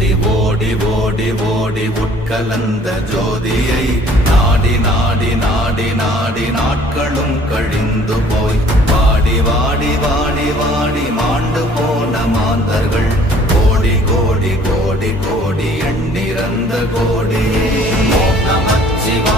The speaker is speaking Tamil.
ஓடி ஓடி ஓடி ஓடி உட்கலந்த ஜோதியை நாடி நாடி நாடி நாடி நாட்களும் கழிந்து போய் வாடி வாடி வாடி வாடி மாண்டு போன மாந்தர்கள் கோடி கோடி கோடி கோடி எண்ணிறந்த கோடியே நமச்சிவா